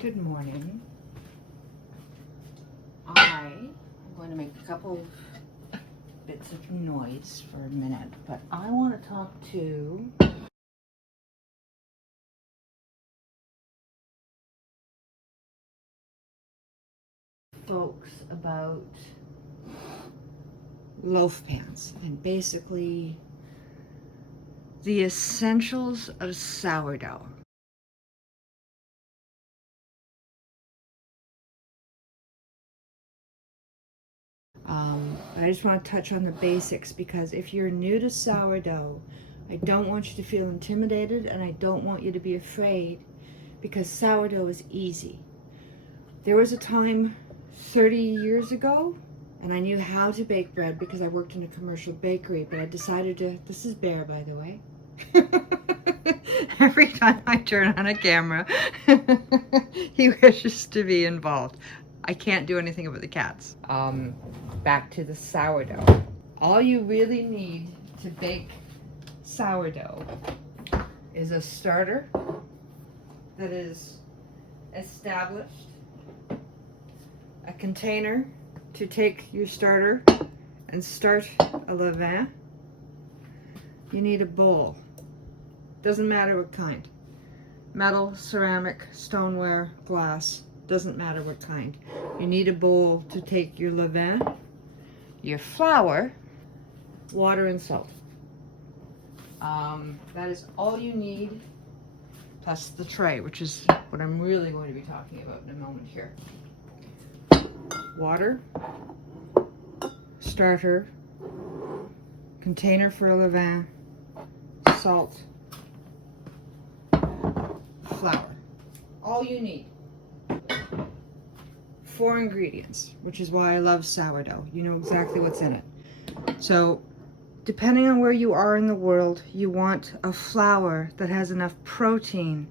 Good morning. I'm going to make a couple of bits of noise for a minute, but I want to talk to folks about loaf pans and basically the essentials of sourdough. But I just want to touch on the basics because if you're new to sourdough, I don't want you to feel intimidated and I don't want you to be afraid because sourdough is easy. There was a time 30 years ago and I knew how to bake bread because I worked in a commercial bakery, but I decided to, this is Bear by the way. Every time I turn on a camera, he wishes to be involved. I can't do anything about the cats. Back to the sourdough. All you really need to bake sourdough is a starter that is established, a container to take your starter and start a levain. You need a bowl. Doesn't matter what kind. Metal, ceramic, stoneware, glass, doesn't matter what kind. You need a bowl to take your levain, your flour, water, and salt. That is all you need, plus the tray, which is what I'm really going to be talking about in a moment here. Water, starter, container for a levain, salt, flour. All you need. 4 ingredients, which is why I love sourdough. You know exactly what's in it. So, depending on where you are in the world, you want a flour that has enough protein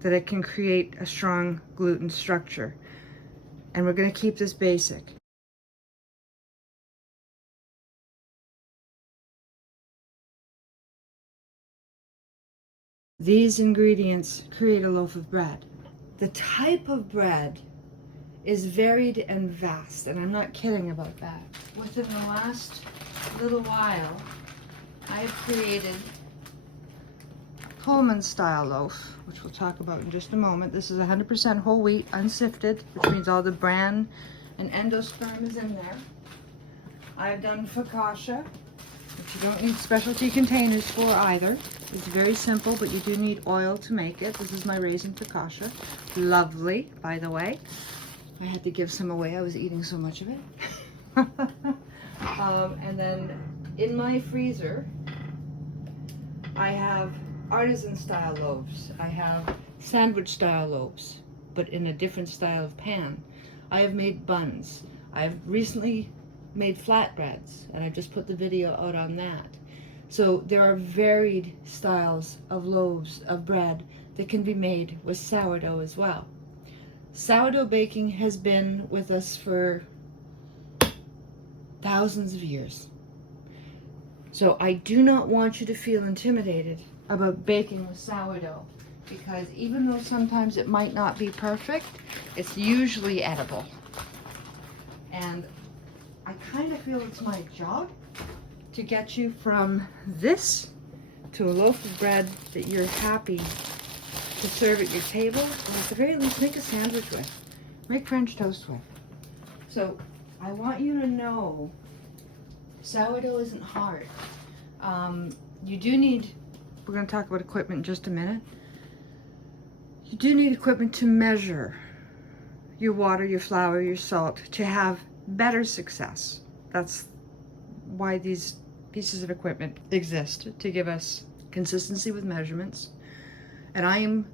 that it can create a strong gluten structure. And we're going to keep this basic. These ingredients create a loaf of bread. The type of bread is varied and vast, and I'm not kidding about that. Within the last little while, I have created Pullman style loaf, which we'll talk about in just a moment. This is 100% whole wheat, unsifted, which means all the bran and endosperm is in there. I've done focaccia, which you don't need specialty containers for either. It's very simple, but you do need oil to make it. This is my raisin focaccia. Lovely, by the way. I had to give some away. I was eating so much of it. And then in my freezer, I have artisan style loaves. I have sandwich style loaves, but in a different style of pan. I have made buns. I've recently made flatbreads, and I just put the video out on that. So there are varied styles of loaves of bread that can be made with sourdough as well. Sourdough baking has been with us for thousands of years. So I do not want you to feel intimidated about baking with sourdough, because even though sometimes it might not be perfect, it's usually edible. And I kind of feel it's my job to get you from this to a loaf of bread that you're happy to serve at your table, or at the very least make a sandwich with, make French toast with. So I want you to know sourdough isn't hard. You do need, we're going to talk about equipment in just a minute. You do need equipment to measure your water, your flour, your salt to have better success. That's why these pieces of equipment exist, to give us consistency with measurements. And I am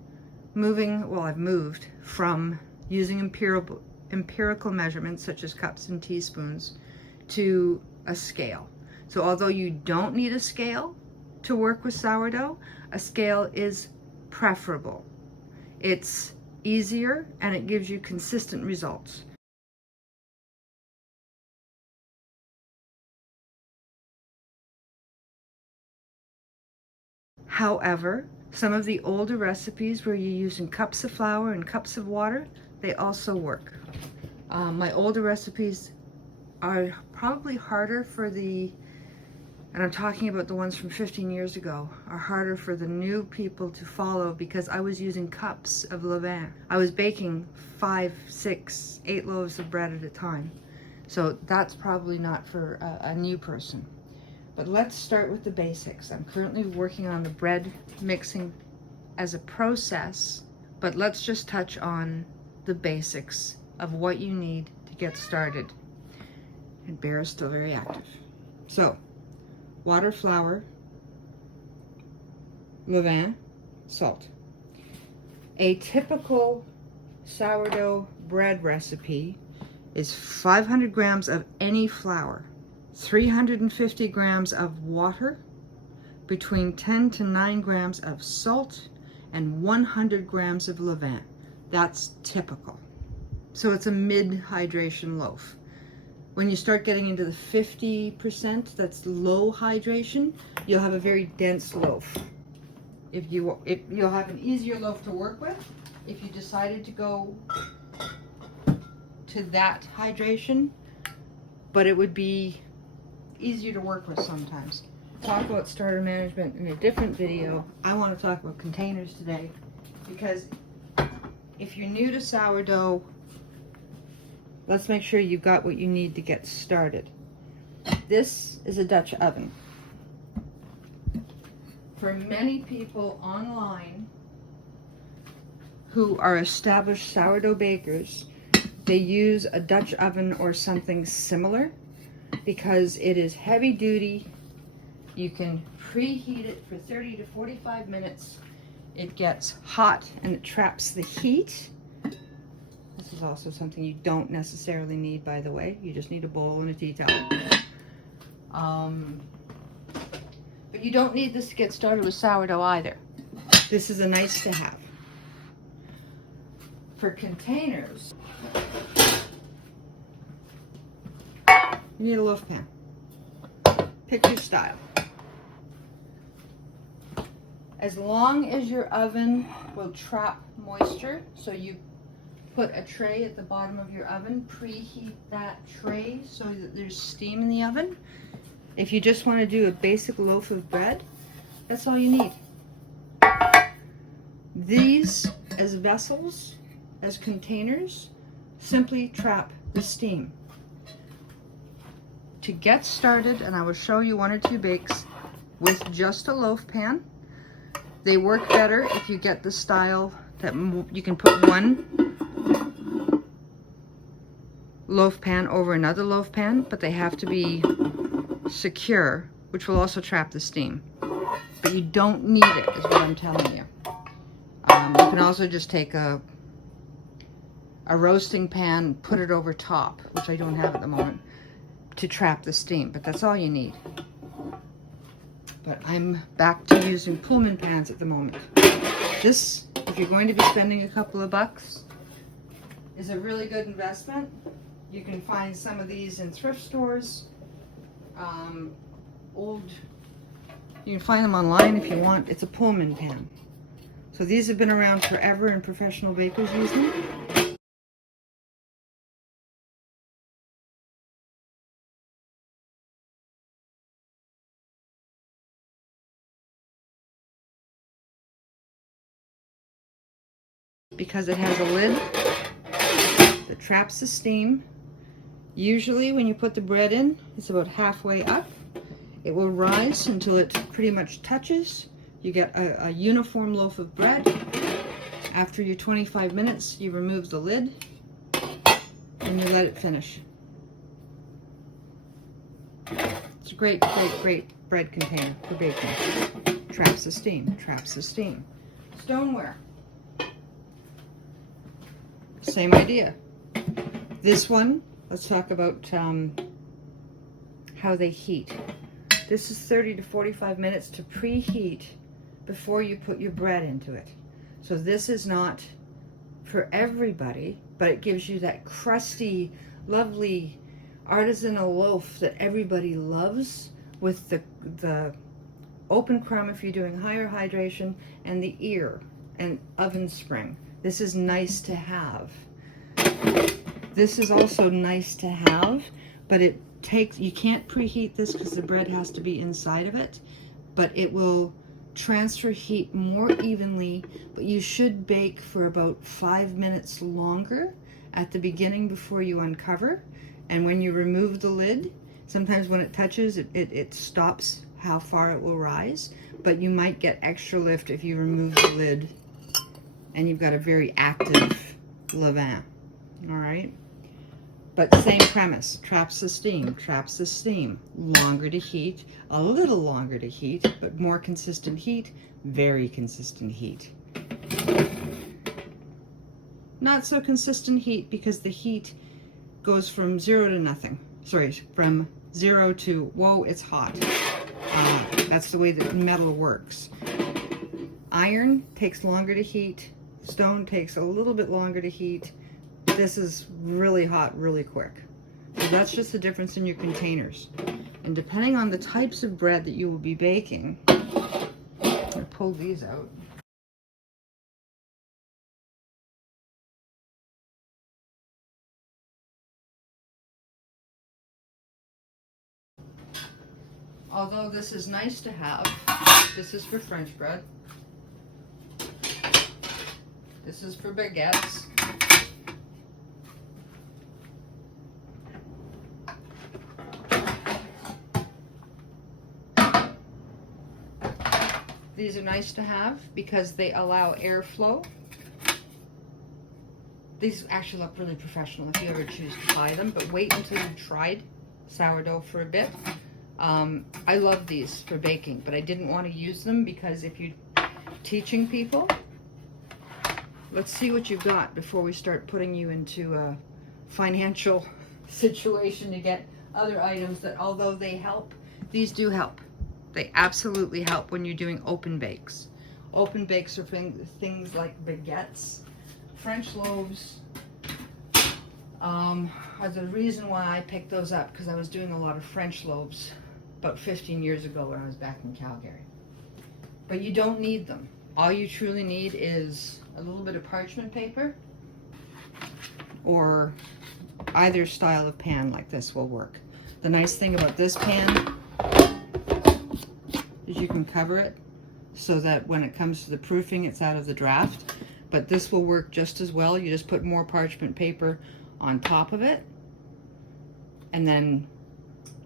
moving, well, I've moved from using empirical measurements such as cups and teaspoons to a scale. So although you don't need a scale to work with sourdough, a scale is preferable. It's easier and it gives you consistent results. However, Some of the older recipes where you're using cups of flour and cups of water, they also work. My older recipes are probably harder for the, and I'm talking about the ones from 15 years ago, are harder for the new people to follow because I was using cups of levain. I was baking 5, 6, 8 loaves of bread at a time. So that's probably not for a new person. But let's start with the basics. I'm currently working on the bread mixing as a process, but let's just touch on the basics of what you need to get started. And Bear is still very active. So, water, flour, levain, salt. A typical sourdough bread recipe is 500 grams of any flour, 350 grams of water, between 10 to 9 grams of salt, and 100 grams of levain. That's typical. So it's a mid-hydration loaf. When you start getting into the 50%, that's low hydration, you'll have a very dense loaf. You'll have an easier loaf to work with if you decided to go to that hydration, but it would be easier to work with sometimes. Talk about starter management in a different video. I want to talk about containers today because if you're new to sourdough, let's make sure you've got what you need to get started. This is a Dutch oven. For many people online who are established sourdough bakers, they use a Dutch oven or something similar because it is heavy duty. You can preheat it for 30 to 45 minutes. It gets hot and it traps the heat. This is also something you don't necessarily need, by the way. You just need a bowl and a tea towel. But you don't need this to get started with sourdough either. This is a nice to have. For containers, you need a loaf pan. Pick your style. As long as your oven will trap moisture, so you put a tray at the bottom of your oven, preheat that tray so that there's steam in the oven. If you just want to do a basic loaf of bread, that's all you need. These as vessels, as containers, simply trap the steam. To get started, and I will show you 1 or 2 bakes with just a loaf pan. They work better if you get the style that you can put one loaf pan over another loaf pan, but they have to be secure, which will also trap the steam. But you don't need it, is what I'm telling you. You can also just take a roasting pan, put it over top, which I don't have at the moment, to trap the steam, but that's all you need. But I'm back to using Pullman pans at the moment. This, if you're going to be spending a couple of bucks, is a really good investment. You can find some of these in thrift stores. You can find them online if you want. It's a Pullman pan. So these have been around forever and professional bakers use them. Because it has a lid that traps the steam. Usually when you put the bread in, it's about halfway up. It will rise until it pretty much touches. You get a uniform loaf of bread. After your 25 minutes, you remove the lid and you let it finish. It's a great, great, great bread container for baking. Traps the steam, traps the steam. Stoneware. Same idea. This one, let's talk about how they heat. This is 30 to 45 minutes to preheat before you put your bread into it. So this is not for everybody, but it gives you that crusty, lovely artisanal loaf that everybody loves with the open crumb if you're doing higher hydration, and the ear and oven spring. This is nice to have. This is also nice to have, but it takes, you can't preheat this because the bread has to be inside of it, but it will transfer heat more evenly, but you should bake for about 5 minutes longer at the beginning before you uncover. And when you remove the lid, sometimes when it touches, it stops how far it will rise, but you might get extra lift if you remove the lid and you've got a very active levain. All right, but same premise, traps the steam, longer to heat, a little longer to heat, but more consistent heat, very consistent heat. Not so consistent heat because the heat goes from 0 to nothing. Sorry, from 0 to, whoa, it's hot. That's the way that metal works. Iron takes longer to heat. Stone takes a little bit longer to heat. This is really hot, really quick. So that's just the difference in your containers. And depending on the types of bread that you will be baking, I pulled these out. Although this is nice to have, this is for French bread. This is for baguettes. These are nice to have because they allow airflow. These actually look really professional if you ever choose to buy them, but wait until you've tried sourdough for a bit. I love these for baking, but I didn't want to use them because if you're teaching people, let's see what you've got before we start putting you into a financial situation to get other items that, although they help, these do help. They absolutely help when you're doing open bakes. Open bakes are things like baguettes, French loaves. The reason why I picked those up because I was doing a lot of French loaves about 15 years ago when I was back in Calgary. But you don't need them. All you truly need is a little bit of parchment paper, or either style of pan like this will work. The nice thing about this pan is you can cover it so that when it comes to the proofing, it's out of the draft. But this will work just as well. You just put more parchment paper on top of it and then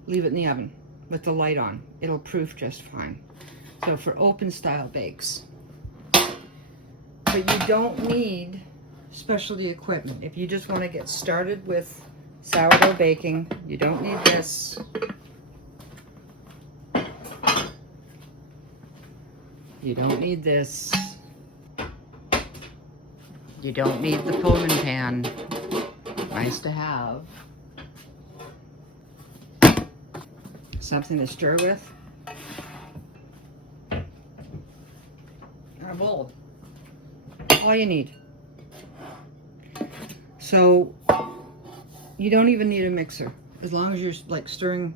leave it in the oven with the light on. It'll proof just fine. So for open style bakes. But you don't need specialty equipment. If you just want to get started with sourdough baking, you don't need this. You don't need this. You don't need the Pullman pan. Nice to have. Something to stir with. And a bowl. All you need. So you don't even need a mixer. As long as you're like stirring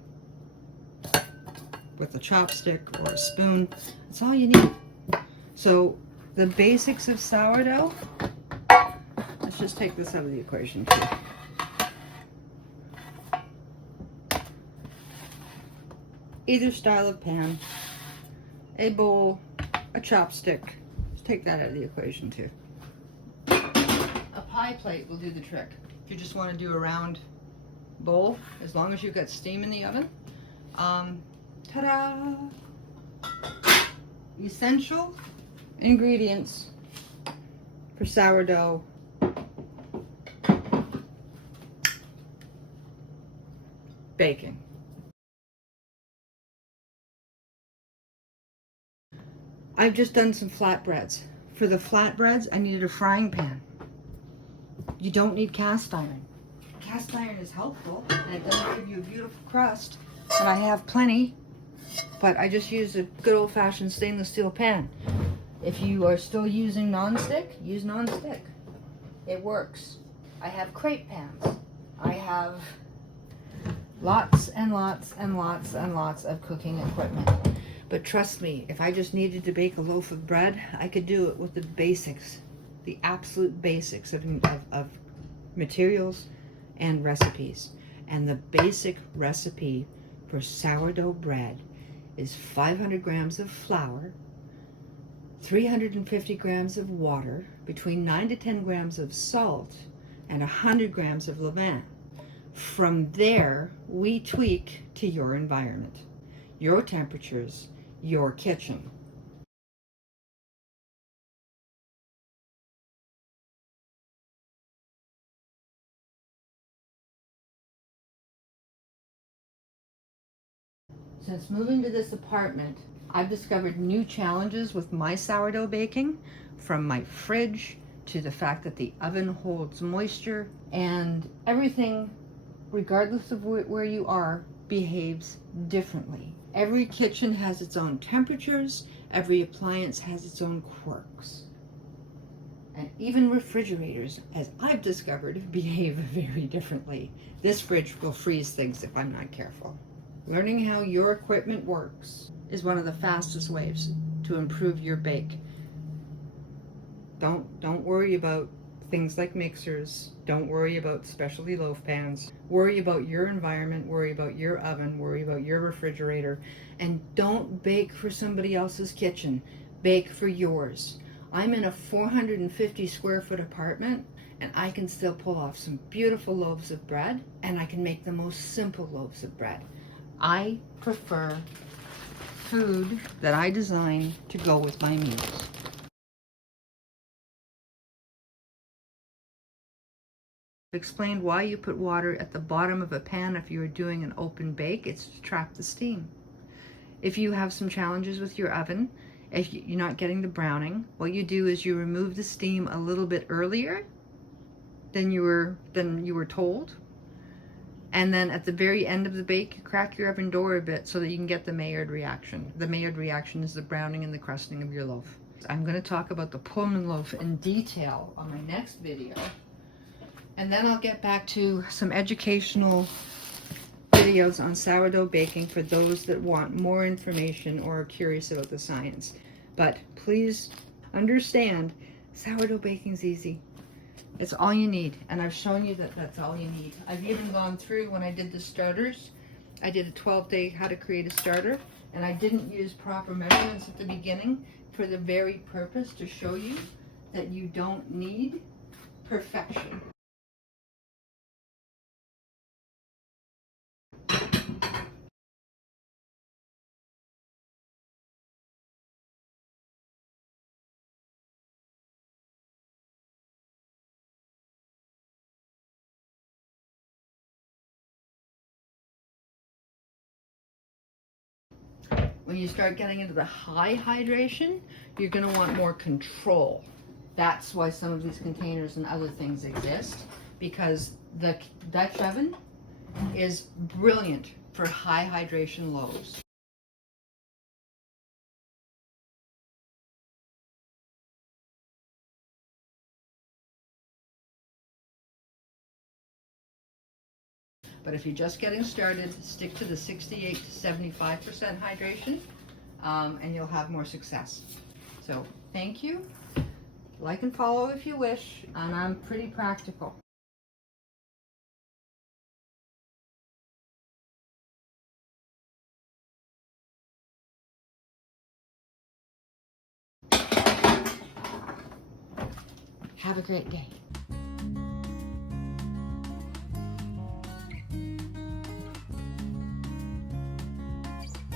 with a chopstick or a spoon, that's all you need. So the basics of sourdough, let's just take this out of the equation too. Either style of pan, a bowl, a chopstick, let's take that out of the equation too. A pie plate will do the trick. If you just want to do a round bowl, as long as you've got steam in the oven. Ta-da! Essential ingredients for sourdough. Baking. I've just done some flatbreads. For the flatbreads, I needed a frying pan. You don't need cast iron. Cast iron is helpful, and it doesn't give you a beautiful crust, and I have plenty, but I just used a good old-fashioned stainless steel pan. If you are still using nonstick, use nonstick. It works. I have crepe pans. I have lots and lots and lots and lots of cooking equipment. But trust me, if I just needed to bake a loaf of bread, I could do it with the basics, the absolute basics of materials and recipes. And the basic recipe for sourdough bread is 500 grams of flour, 350 grams of water, between 9 to 10 grams of salt, and 100 grams of levain. From there, we tweak to your environment, your temperatures, your kitchen. Since moving to this apartment, I've discovered new challenges with my sourdough baking, from my fridge to the fact that the oven holds moisture, and everything, regardless of where you are, behaves differently. Every kitchen has its own temperatures, every appliance has its own quirks. And even refrigerators, as I've discovered, behave very differently. This fridge will freeze things if I'm not careful. Learning how your equipment works is one of the fastest ways to improve your bake. Don't worry about things like mixers. Don't worry about specialty loaf pans. Worry about your environment, worry about your oven, worry about your refrigerator, and don't bake for somebody else's kitchen. Bake for yours. I'm in a 450 square foot apartment, and I can still pull off some beautiful loaves of bread, and I can make the most simple loaves of bread. I prefer food that I design to go with my meals. I've explained why you put water at the bottom of a pan if you are doing an open bake. It's to trap the steam. If you have some challenges with your oven, if you're not getting the browning, what you do is you remove the steam a little bit earlier than you were told. And then at the very end of the bake, crack your oven door a bit so that you can get the Maillard reaction. The Maillard reaction is the browning and the crusting of your loaf. I'm going to talk about the Pullman loaf in detail on my next video. And then I'll get back to some educational videos on sourdough baking for those that want more information or are curious about the science. But please understand, sourdough baking's easy. It's all you need, and I've shown you that that's all you need. I've even gone through, when I did the starters, I did a 12-day how to create a starter, and I didn't use proper measurements at the beginning for the very purpose to show you that you don't need perfection. When you start getting into the high hydration, you're going to want more control. That's why some of these containers and other things exist, because the Dutch oven is brilliant for high hydration loaves. But if you're just getting started, stick to the 68 to 75% hydration, and you'll have more success. So thank you. Like and follow if you wish, and I'm pretty practical. Have a great day.